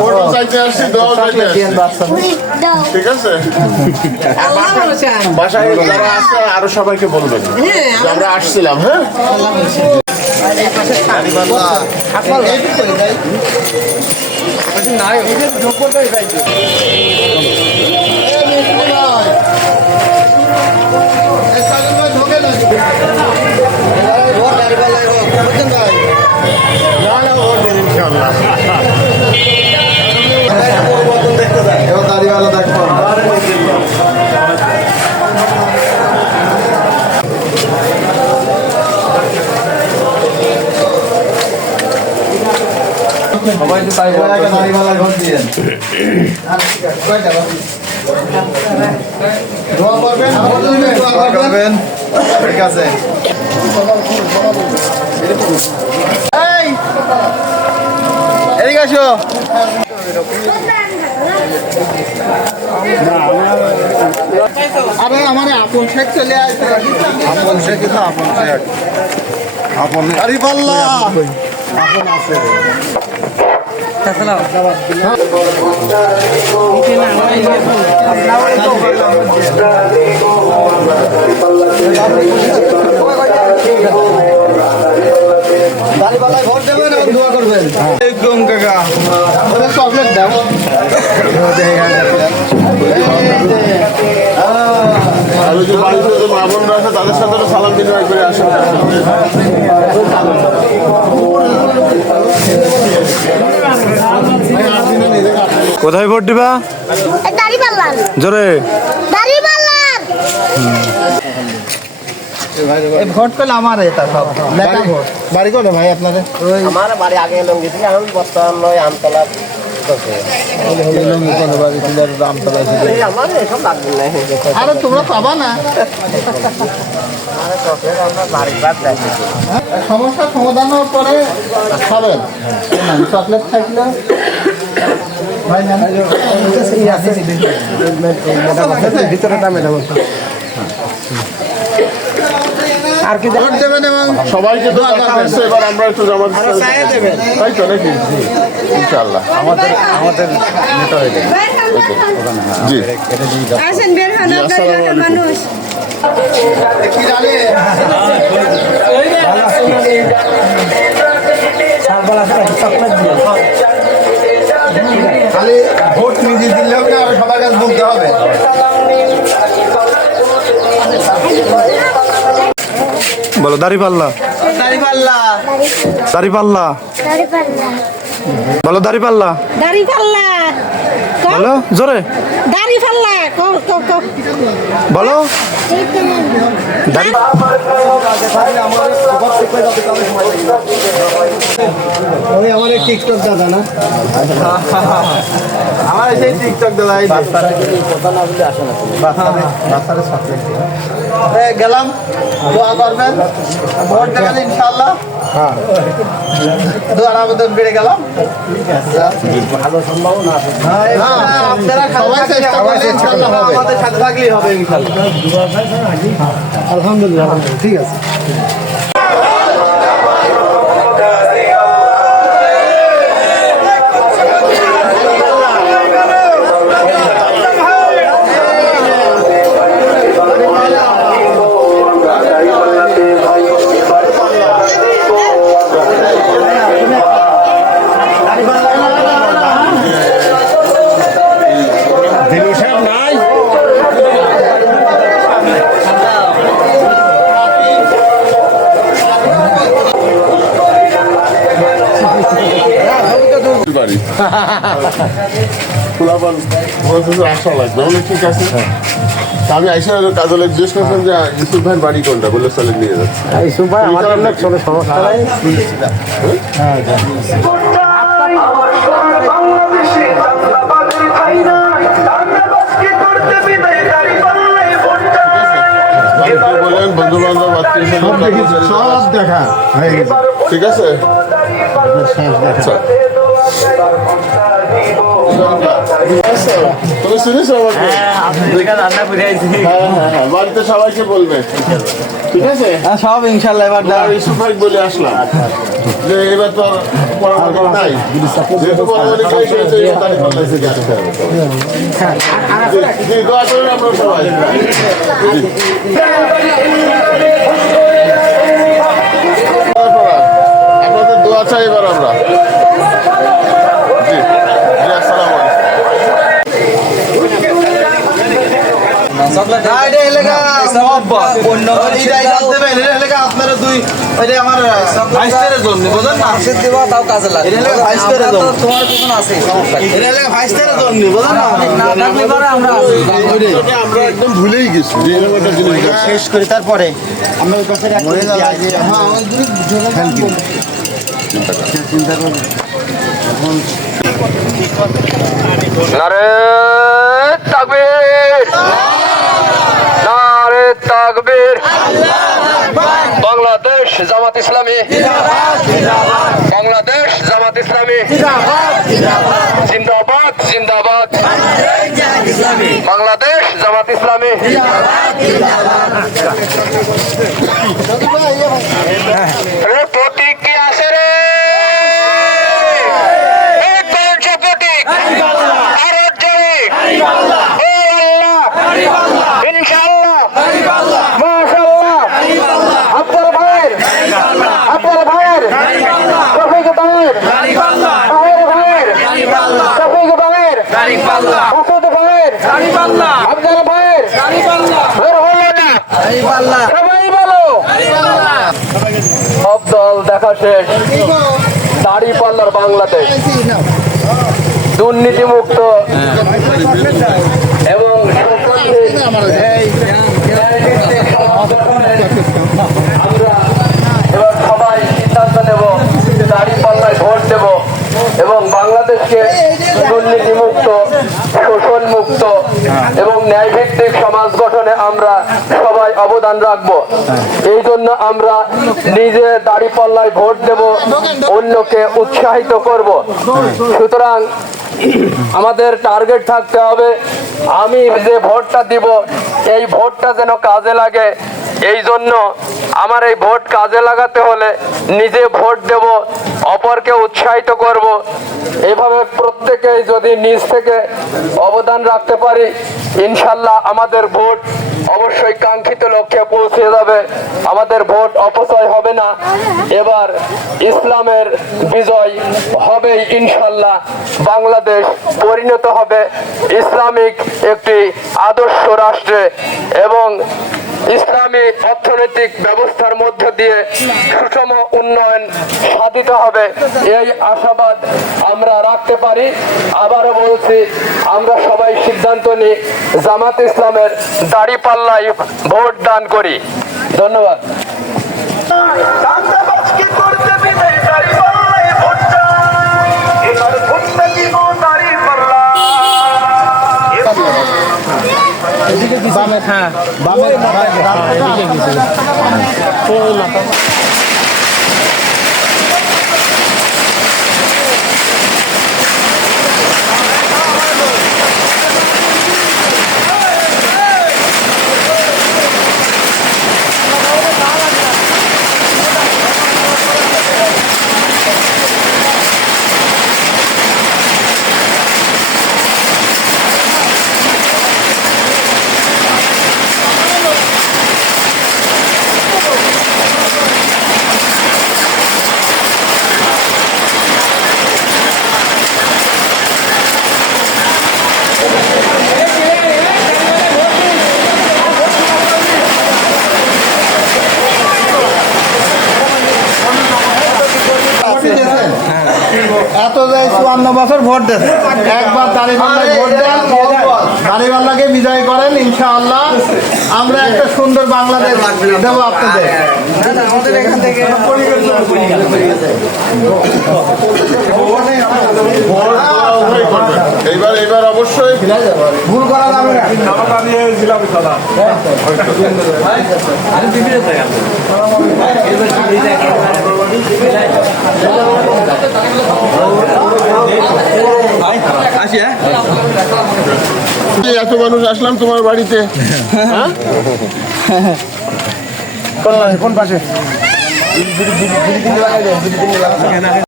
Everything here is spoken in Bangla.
ফটো চাইতে আসছি, দোয়া চাইতে আসছি। ঠিক আছে, বাসায় যারা আছে আরো সবাইকে বলবেন যে আমরা আসছিলাম। হ্যাঁ, সবাই তো তাই দাড়িওয়ালা ভোট দিয়েন। দোয়া করবেন। ঠিক আছে, এদিকে আসো। আরে আমার আপন শেখ চলে আসছে। আপন শেখ তো আপন শেখ, আপন দাড়িপাল্লা আপন আছে। দাড়িপাল্লায় ভোট দেবেন আর দোয়া করবেন। একদম কাকা, ওরা চকলেট দাও। আমি যে বাড়িতে যে মা বোনরা আছে তাদের সাথে সালাম বিনিময় করে আসেন। কোথায় ভোট দিবা? জোরে ভোট পেলে আমার এটা সব বাড়ি করে ভাই আপনাদের। আমার বাড়ি আগে লঙ্গি থেকে এখন বর্তমান নয় আমতলা আমার এসব লাগবে না। আরে তোমরা পাবা না, সমস্যার সমাধান পরে খাবেন। চকলেট থাকলে ভিতরেটা মেডাম আর কি ভোট দেবেন এবং সবাইকে তো দেখা হচ্ছে, এবার আমরা একটু জামাত দেবেন। তাই তো নাকি? ইনশাআল্লাহ আমাদের নেতা হয়ে যাবে। জি। আসেন, বের হন, আপনার এলাকার মানুষ। কি জানে খালি ভোট নিজে দিলে হবে না, আর সবার কাছে বলতে হবে। বলো দাড়িপাল্লা। দাড়িপাল্লা দাড়িপাল্লা বলো, দাড়িপাল্লা দাড়িপাল্লা, বলো জোরে দাড়িপাল্লা, বলো। দাড়ি আমার টিকটক দাদা না, আমার সেই টিকটক দাদা। গেলাম, দোয়া করবেন, ভোট দেবেন ইনশাল্লাহ। দোয়ার আবেদন বেড়ে গেলাম। আপনারা সবাই চেষ্টা করলে ইনশাল্লাহ হবে, আমাদের সাথে থাকলেই হবে ইনশাল্লাহ। আলহামদুলিল্লাহ, ঠিক আছে। বাড়ি ফুলাবান আসা লাগবে। বলে ঠিক আছে, আমি আইসা কাজলে জিজ্ঞেস করছিলাম যে ইউসুফ ভাইয়ের বাড়ি কোনটা, বললে চলে নিয়ে যাচ্ছে। ইসুফ ভাই আমার অনেক ছোট সমস্যা নাই। বলেন বন্ধু বান্ধব আত্মীয় সব দেখা হয়ে গেছে, ঠিক আছে। আচ্ছা তুমি শুনেছো আমাকে? হ্যাঁ, বাড়িতে সবাইকে বলবে, ঠিক আছে? সব ইনশাল্লাহ এবার আর ইউসুফ ভাই বলে আসলাম যে এবার তো পরামর্শ নাই, যেহেতু পরামর্শ নাই সেহেতু এই দাঁড়িপাল্লা থেকে আসতে হবে। জি, দোয়া করুন আপনারা সবাই। আপনাদের দোয়া চাই এবার আমরা। জি জি, আসসালামু আলাইকুম। আপনারা দুই আমার ভাইস্টারের জন্য বুঝলেন না, তাও কাজে লাগে ভাইস্টারের জন্য তোমার পিছনে আছে সমস্যা ভাইস্টারের জন্য বুঝলেন না, আমরা একদম ভুলেই গেছি যে এরকম একটা জিনিস আছে। শেষ করি তারপরে আমরা ওই পাশে চিন্তা করবেন এখন নারে তাকবীর, নারে তাকবীর। বাংলাদেশ জামাত ইসলামী, বাংলাদেশ জামাত ইসলামী জিন্দাবাদ, জিন্দাবাদ। বাংলাদেশ জামাত ইসলামী। রে প্রতীক কি আছে রে? এই কলসা প্রতীক আরো জোরে। ইনশাআল্লাহ, মাশাআল্লাহ। আব্দুল ভাইয়ের, আব্দুল ভাইয়ের, শফিক ভাইয়ের, তাহের ভাইয়ের, শফিক ভাইয়ের, মাসুদ ভাইয়ের, আব্দুল ভাইয়ের, বের হলো না, সবাই বলো আব্দুল। দেখা শেষ। দাড়িপাল্লার বাংলাদেশ দুর্নীতিমুক্ত এবং আমরা এবার সবাই সিদ্ধান্ত নেব, দাড়িপাল্লায় ভোট দেব এবং বাংলাদেশকে দুর্নীতিমুক্ত, শোষণ মুক্ত এবং ন্যায়ভিত্তিক সমাজ গঠনে আমরা সবাই অবদান রাখবো। এই জন্য আমরা নিজে দাড়িপাল্লায় ভোট দেব, অন্যকে উৎসাহিত করব। সুতরাং আমাদের টার্গেট থাকতে হবে, আমি যে ভোটটা দিব এই ভোটটা যেন কাজে লাগে। এই জন্য আমার এই ভোট কাজে লাগাতে হলে নিজে ভোট দেব, অপরকে উৎসাহিত করব। এইভাবে প্রত্যেকেই যদি নিজ থেকে অবদান রাখতে পারি, ইনশাল্লাহ আমাদের ভোট অবশ্যই কাঙ্ক্ষিত লক্ষ্যে পৌঁছে যাবে। আমাদের ভোট অপচয় হবে না। এবার ইসলামের বিজয় হবেই ইনশাল্লাহ। বাংলাদেশ পরিণত হবে ইসলামিক একটি আদর্শ রাষ্ট্রে এবং ইসলামী অর্থনৈতিক ব্যবস্থার মধ্য দিয়ে সুষম উন্নয়ন সাধিত হবে। এই আশাবাদ আমরা রাখতে পারি। আবারও বলছি, আমরা সবাই সিদ্ধান্ত নিই জামাত ইসলামের দাড়িপাল্লায় ভোট দান করি। ধন্যবাদ। এত যে 54 বছর ভোট দেন, একবার দাড়িপাল্লায় ভোট দেন, দাড়িপাল্লাকে বিজয় করেন, ইনশাআল্লাহ আমরা একটা সুন্দর বাংলাদেশ দেব আপনাদের। আমাদের এখান থেকে এইবার অবশ্যই ভুল করা যাবে না। আসি, হ্যাঁ। এত মানুষ আসলাম তোমার বাড়িতে, হ্যাঁ? কোন পাশে